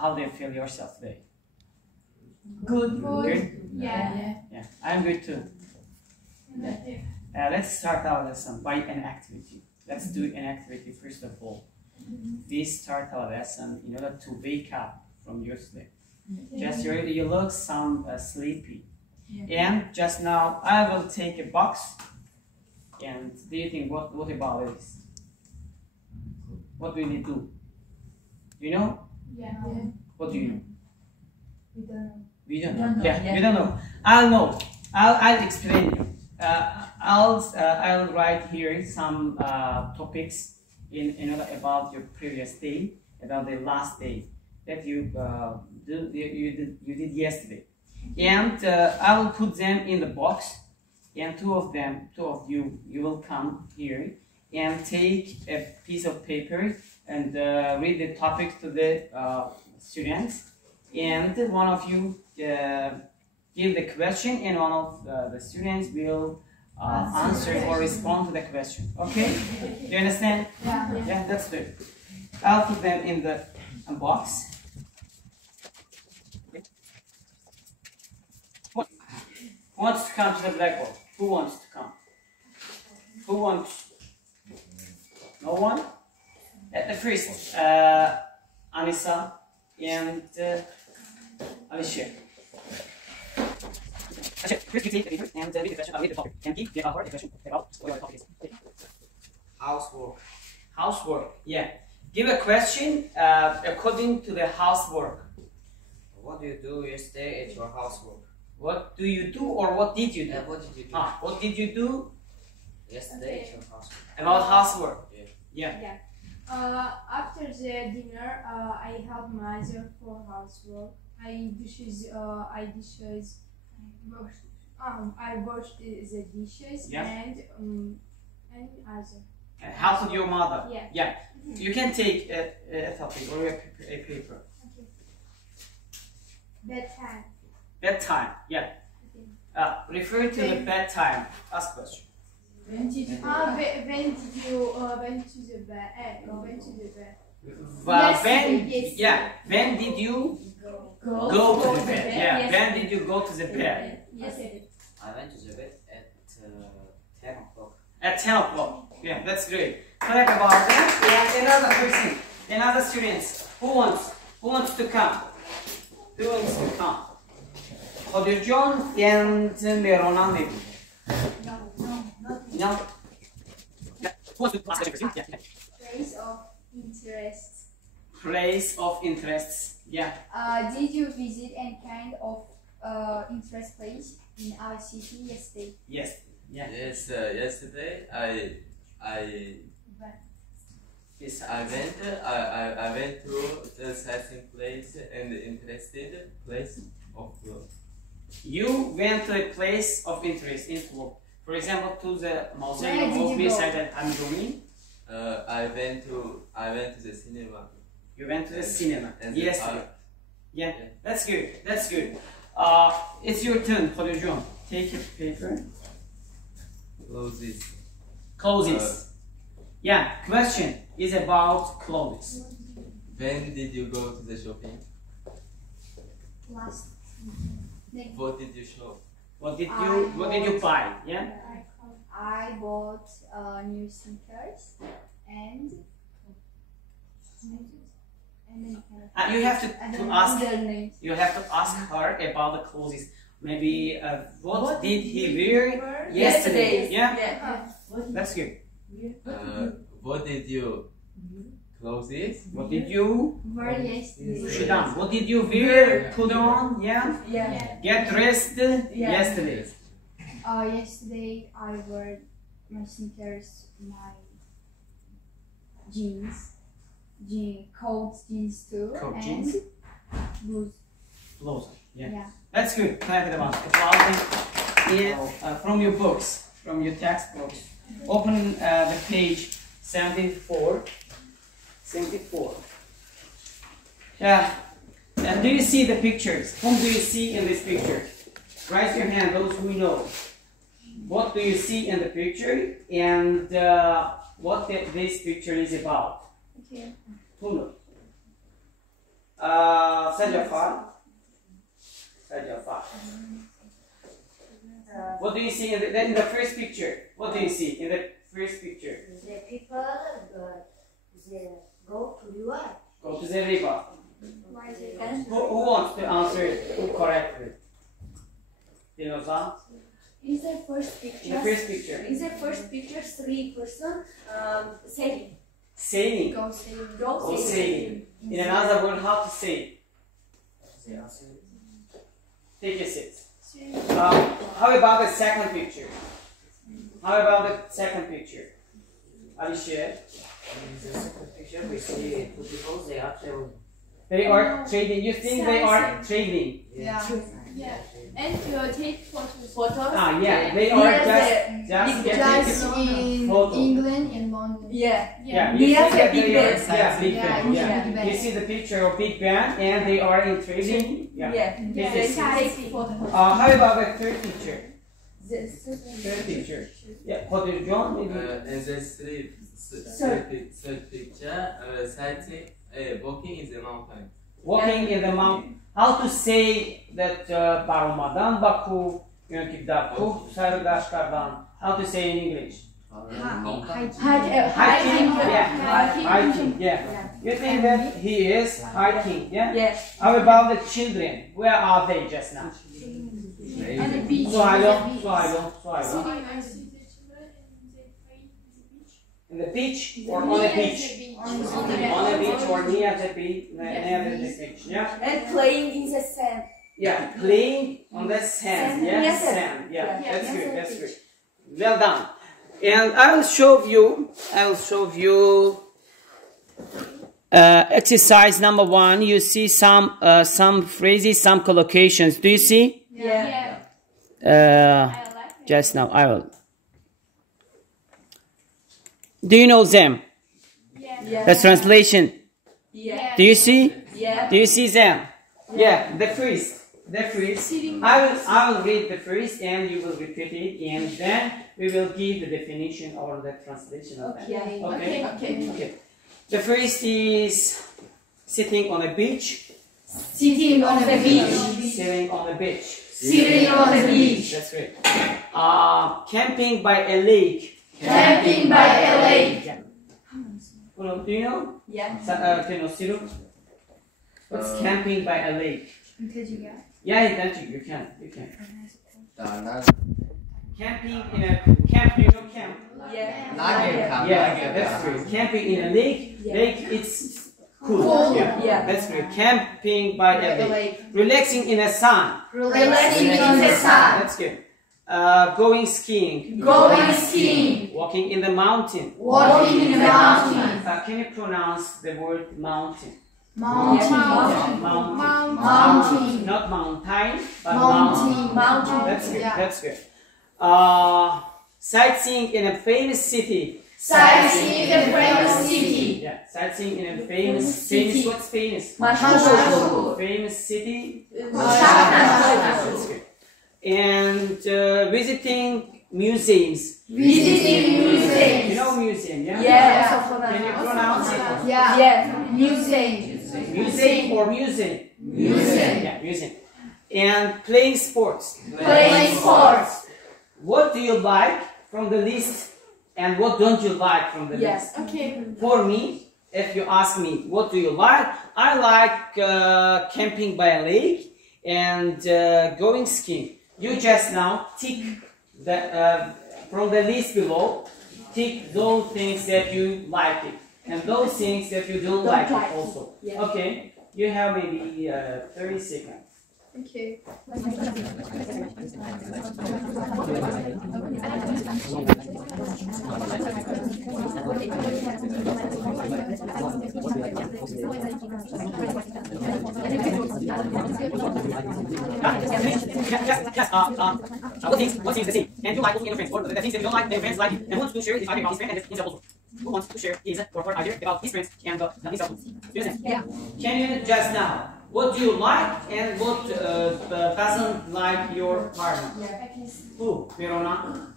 how do you feel yourself today? Good. Good? Yeah. Yeah, I'm good too. Let's start our lesson by an activity. Let's do an activity first of all. We start our lesson in order to wake up from your sleep. Just you look some sleepy. And just now I will take a box. And do you think what about this? What do we need to do? Do you know? Yeah. What do you know? We don't know. We don't know. Don't know. Yeah, we don't know. I'll know. I'll explain you. I'll write here some topics in about your previous day, about the last day that you did yesterday, and I will put them in the box, and two of you will come here and take a piece of paper and read the topics to the students, and one of you give the question, and one of the students will answer or respond to the question. Okay? Do you understand? Yeah. Yeah, that's good. I'll put them in the box. Okay. Who wants to come to the blackboard? Who wants to come? Who wants? No one? At the first, Anissa and Alicia. First you take the paper and read the question, read the topic. And give our the question about what your topic is. Okay. Housework. Housework, yeah. Give a question according to the housework. What do you do yesterday at your housework? What do you do or what did you do? What did you do What did you do yesterday at your housework? about housework? Yeah. Yeah. After the dinner, I help mother for housework. I wash the dishes Yeah. and other. Help your mother. Yeah. Yeah. You can take a topic or a paper. Okay. Bedtime. Bedtime. Yeah. Refer to the bedtime. Ask question. When did you went to the bed? Went to the bed. When did you go to the bed? Yeah. When did you go to the bed? Yesterday. I went to the bed at 10 o'clock. At 10 o'clock. Yeah, that's great. Talk about that. And another person, another students. Who wants to come? Who wants to come? Kadircan and Meronan maybe. No. Yeah. Who wants to ask a question? Yeah. Place of interest. Place of interests. Yeah. Did you visit any kind of interest place in our city yesterday? Yes. Yeah. Yes, yesterday Yes. I went to the sightseeing place and the interested place of You went to a place of interest in Tulum. For example, to the mausoleum Where of did you go? beside Amrumi. I went to the cinema. You went to the cinema. And Yes. the Yeah. That's good. That's good. It's your turn, Kadircan. Take a paper. clothes. Clothes. Yeah. Question is about clothes. When did you go to the shopping? Last. What did you shop? What did you buy? Yeah. I bought new sneakers and You have to ask. underneath. You have to ask her about the clothes. Maybe what did he wear yesterday? Yeah. That's good. What did you clothes? What did you Where yesterday? sit down? What did you wear? Put on? Yeah. Yeah. Get dressed yesterday. Yesterday I wore my sneakers, my jeans, coat jeans too, Coat and jeans. blues. Clothes. Yeah. Yeah. That's good. Clap it about from your books, from your textbooks. Open the page 74. 74. Yeah. And do you see the pictures? Whom do you see in this picture? Raise your hand, those who know. What do you see in the picture and what this picture is about? Okay. Who knows? Said Jafar. Said Jafar. What do you see in the first picture? What do you see in the first picture? The people they go to river. Go to the river. Why is it? Who wants to answer it correctly? Dinosa? In the first picture, In the first picture. three person sailing. Sailing. Go sailing. Go sailing. In another word, how to say? Take a seat. How about the second picture? How about the second picture? Alicia? In the second picture, we see two people, they are traveling. They are trading. You think they are trading? Yeah. Yeah. And take photos. Ah, yeah. They are just getting in photo. England and London. Yeah. Yeah, you Near see that the Big they are, Ben. yeah, Big Yeah, Ben, yeah. Big Ben. You see the picture of Big Ben and they are in trading. Yeah. Yeah. This is- Take photos. How about the third picture? This. Third picture. Yeah, what did John maybe? In the third picture, sighting, walking in the mountain. Walking in the mountain. How to say that Barumadan Baku, Yönkibdaku, Sarıdaşkar'dan. How to say in English? Hiking, yeah. Hiking, yeah. You think that he is hiking, yeah? Yes. How about the children? Where are they just now? And the beach. Suhailo. Sitting I see the children and they play in the beach. In the beach or on a beach? On a beach or near the beach, yeah? And playing in the sand. Yeah, playing on the sand, yeah, Yes, sir. sand, yeah, Yeah, that's yes, good, sir. that's good. Well done. And I will show you exercise number 1. You see some phrases, some collocations. Do you see? Yeah. Just now, I will. Do you know them? Yeah. The translation. Yeah. Do you see? Yeah. Do you see them? Yeah, the first. I will read the first and you will repeat it and then we will give the definition or the translation of that. Okay. Okay. The first is sitting on a beach. Sitting on the beach. Sitting on a beach. Sitting on the beach. That's right. Camping by a lake. Camping by a lake. Do you know? Yeah. Do you know Siru? What's camping by a lake? Mülteciler. Yeah, you can. Dağlar. Camping in a camp, do you know camp? Yeah. Lager camp. Yeah, that's great. Camping in a lake, it's cool. Cool. Yeah, that's great. Camping by a lake. Relaxing in the sun. Relaxing in the sun. That's good. Going skiing. Going skiing. Walking in the mountain. Walking in the mountain. Can you pronounce the word mountain? Mountain. Mountain. Not mountain, but Mountain. mountain. That's good. Yeah. That's good. Sightseeing in a famous city. Sightseeing in a famous city. Yeah, sightseeing in a famous. What's famous? Mashhur. Famous city. Mashhur. That's good. And visiting museums. Visiting museums. You know museum, yeah? Yeah. Can you pronounce it? Yeah. Yeah. Museum. Museum or museum? Museum. Yeah, museum. And playing sports. Playing sports. What do you like from the list and what don't you like from the list? Okay. For me, if you ask me what do you like, I like camping by a lake and going skiing. You just now tick the, from the list below, tick those things that you like it and those things that you don't like it also. Yeah. Okay, you have maybe 30 seconds. Okay. What things to see? And you like also in your friends, or the things that you don't like, their friends like it. And who wants to share is either about his friend and himself also. Who wants to share his or her idea about his friends and himself? You understand? Yeah. Can you just now, what do you like and what doesn't like your partner? Yeah. Who, Verona?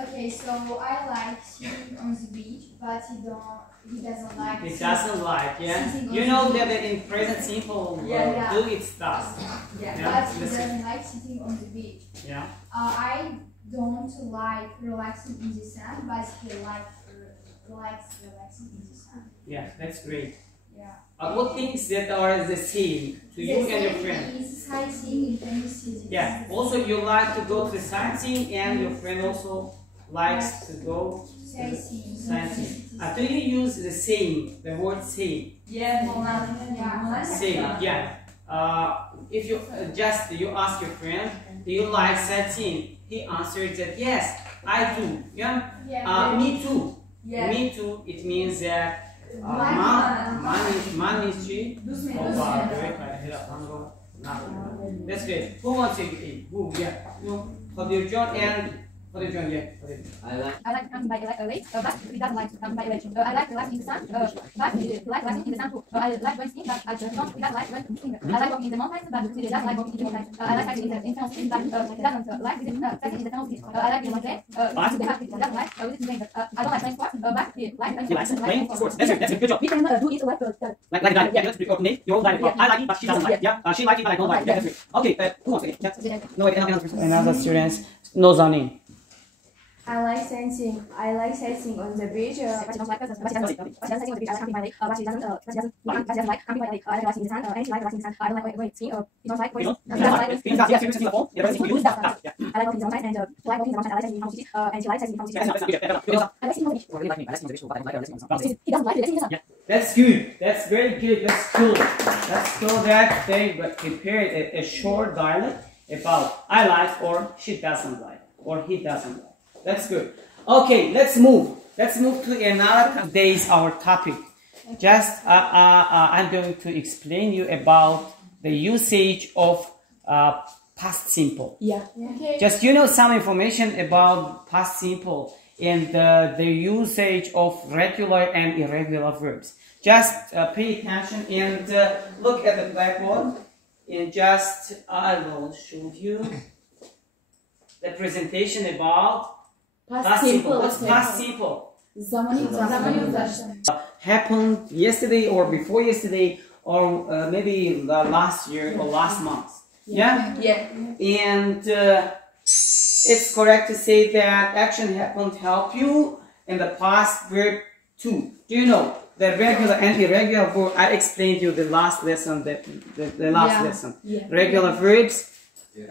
Okay, so I like sitting on the beach, but he doesn't like. It doesn't like, yeah. Sitting You on know the that in present simple Yeah. do its task. Yeah. Yeah. But he Listen. doesn't like sitting on the beach. Yeah. I don't like relaxing in the sun, but he likes relaxing in the sun. Yeah, that's great. Yeah. What things that are the same to you and your friend? Is sightseeing in famous cities. Yeah. Also, you like to go to the sightseeing, and your friend also likes to go Sightseeing. sightseeing. Do you use the same, the word same? Yeah. Yeah. Same, yeah. If you you ask your friend, do you like sightseeing? He answers that yes, I do. Yeah. Yeah. Me too. Yeah. Me too. It means that money. That's great. Who wants to eat? Who? Yeah. You. Khadir John and Khadir John. Yeah. I like I like to come by late, but he doesn't like to come by late. I like relaxing in the sun, but he like relaxing in the sun too. I like going skiing, but he doesn't like going skiing. I like walking in the mountains, but he doesn't like walking in the mountains. I like hiking in the cities, but he doesn't like visiting in the cities. I like visiting my friends. He doesn't like visiting games. I don't like playing sports, but he likes playing sports. That's good job. We can do it Like that. Yeah, that's pretty okay. You all like it. I like it, but she doesn't like it. Yeah. She like it, but I don't like it. Yeah, that's great. Okay. Who wants to eat? Yeah. No, wait, another students. No Zani. I like sightseeing. I like sightseeing on the beach. But she doesn't like sightseeing on the beach. I like camping by lake. But she doesn't like camping by lake. I like relaxing in the sun. And she likes relaxing in the sun. I don't like going skiing. He don't like going. I like walking in the mountains, and I like walking in the mountains. I like sightseeing in the city. And she likes sightseeing in the city. I like sitting on the beach. He doesn't like relaxing in the sun. That's good. That's very good. That's cool. That's cool that they prepared a short dialogue about I like or she doesn't like or he doesn't like. That's good. Okay, let's move. Let's move to another today's our topic. Just I'm going to explain you about the usage of past simple. Yeah. Okay. Just some information about past simple and the usage of regular and irregular verbs. Just pay attention and look at the blackboard. And just I will show you the presentation about past simple. What's past simple? Happened yesterday or before yesterday or maybe last year or last month. Yeah? Yeah. And it's correct to say that action happened help you in the past verb too. Do you know the regular and irregular verb? I explained you the last lesson, the last lesson. Yeah. Regular verbs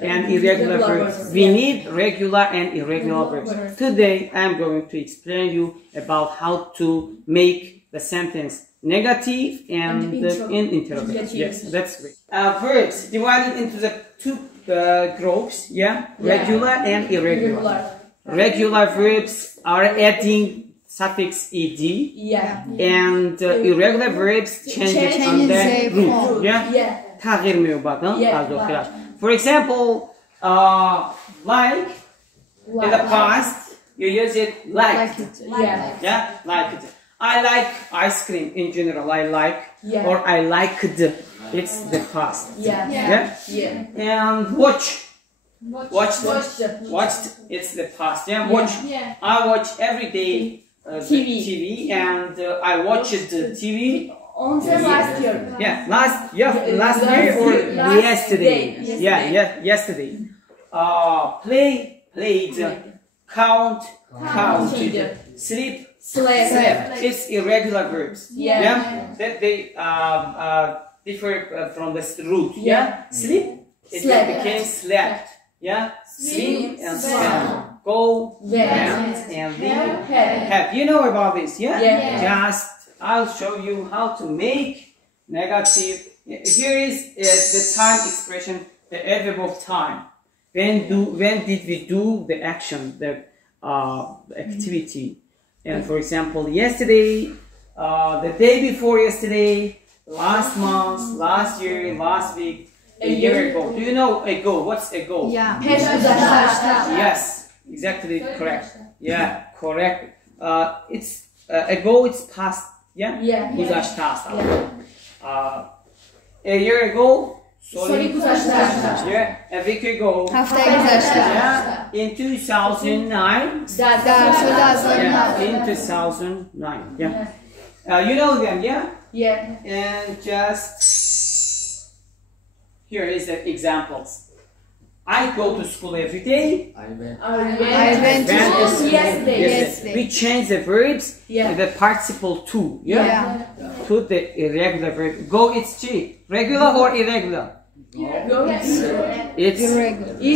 and irregular verbs. We need regular and irregular verbs. Today I'm going to explain you about how to make the sentence negative and interrogative. Yes, that's great. Verbs divided into the two groups, regular and irregular. Regular verbs are adding suffix ed, and irregular verbs change on the root. تغییر می‌یابد. For example, like in the past, you use it like it. Like it. I like ice cream in general. I like or I liked. It's the past. And watched. It's the past. Watch. I watch every day TV and I watched TV. Until last year. Last year or yesterday. Yesterday. Played, counted, slept. It's irregular verbs. That they differ from the root. Sleep. It became slept. Swim and swam. Go, went, and leave. Have. You know about this? Just I'll show you how to make negative. Here is the time expression, the adverb of time. When did we do the action, the activity? And for example, yesterday, the day before yesterday, last month, last year, last week, a year ago. Do you know ago? What's ago? Yes, exactly correct. Correct. It's ago. It's past. Guzashta. A year ago. Sorry, a week ago. In 2009. In 2009. You know them, yeah? Yeah. And just here is the examples. I go to school every day. I went Went to to school Yesterday. We change the verbs Yeah. with the participle to. Yeah? Yeah. To the irregular verb. Go, it's cheap. Regular or irregular? Go. It's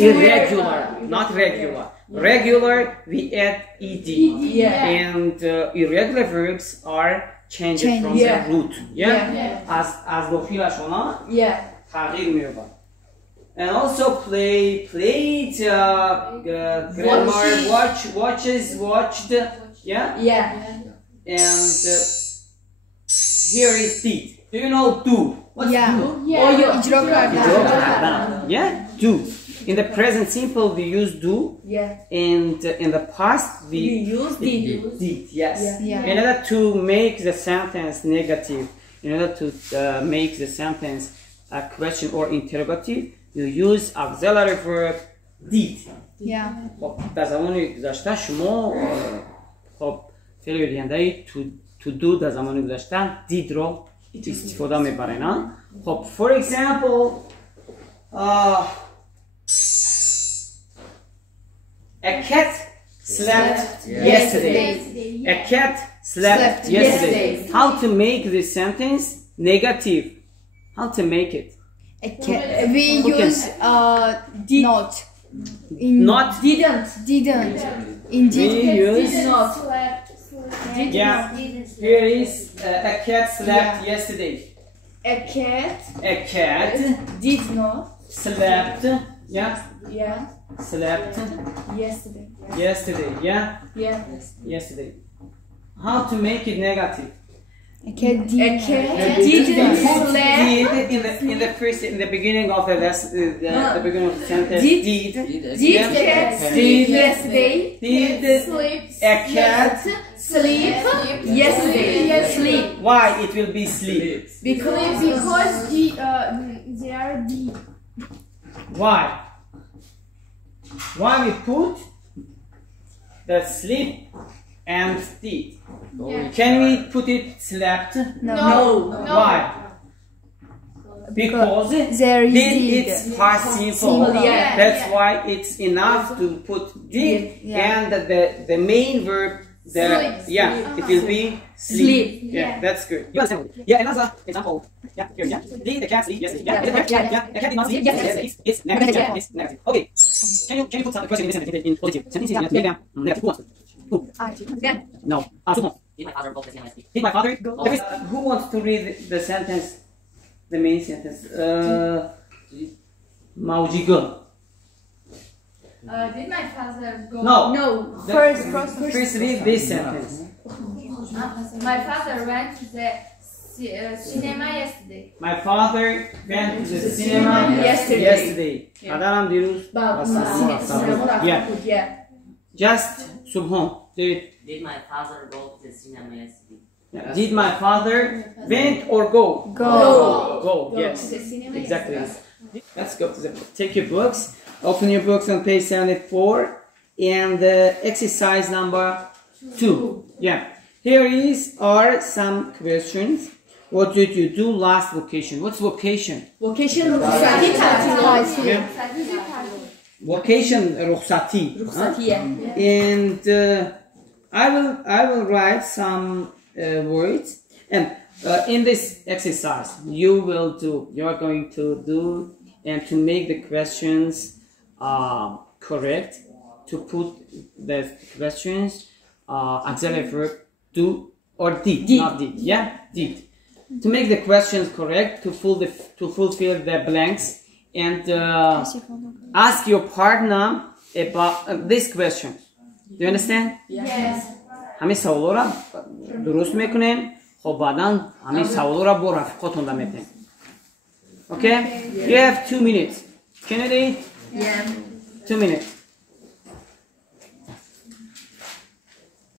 irregular, not regular. Regular, we add ed. Yeah. And irregular verbs are changed from Yeah. the root. Yeah? Yeah. از داخلش اونا Yeah. تغییر می‌یابد. And also played, grammar, watches, watched, yeah? Yeah. And here is did. Do you know do? What's do? İcra kardam. Yeah, do. In the present simple we use do, Yeah. and in the past We use did. did. Yes. Yeah. In order to make the sentence negative, in order to make the sentence a question or interrogative, you use auxiliary verb did. Yeah. خب در زمان گذشته شما خب فعل آینده to do در زمان گذشته did رو استفاده میبره نه؟ خب for example a cat slept yesterday. A cat slept yesterday. How to make this sentence negative? How to make it? We use not. Not Didn't. Didn't. we Indeed. use Not. yeah. Here is a cat slept yesterday. A cat A cat did not. slept, yeah, Yeah. slept Yesterday. yesterday, yeah, Yeah. yesterday. How to make it negative? A cat A didn't. cat didn't sleep. Did in the beginning of the lesson, the beginning of the sentence. Did- Did Did cat sleep Did- yesterday? a cat? Sleep yesterday. Sleep. Why it will be sleep? Because they are the Why? Why we put the sleep and did? Can we put it slept? no. Why? Because There is did did. it's past simple. Simple, yeah. That's why it's enough to put did Yeah. and the main verb. It will be sleep. Yeah, that's good. You understand? Yeah, another example. Yeah, here. Yeah, did the cat sleep yesterday? Yeah, the cat did not sleep yesterday. It's negative. Yeah, it's negative. Okay. Can you put some question in this sentence in positive? Sentences in negative. Negative. Who wants to? Who? No. Who? Did my father go to the cinema? Did my father? Who wants to read the sentence? The main sentence. Maujigun. did my father go? No. No. First read this sentence. My father went to the cinema yesterday. My father went to the cinema yesterday. Padaram diruz Yeah. Just Subhon. Did my father go to the cinema yesterday? Did my father went or go? Go. Yes. Exactly. Let's go to the take your books. Open your books on page 74 and exercise number 2. Yeah. Here are some questions. What did you do last vacation? What's vacation? Vocation ruhsati tatil. Yeah. Vacation ruhsati. Ruhsatiye. And I will write some words, and in this exercise you are going to do and to make the questions correct, to put the questions auxiliary verb do or did. Not did. Yeah, did. To make the questions correct, to fulfill the blanks, and ask your partner about this question. Do you understand? Yes. همین سوالا را درست میکنین، خب بعدا همین سوالا را با رفیقاتون دا میتین. Okay? You have 2 minutes. Can you do it? Yeah. 2 minutes.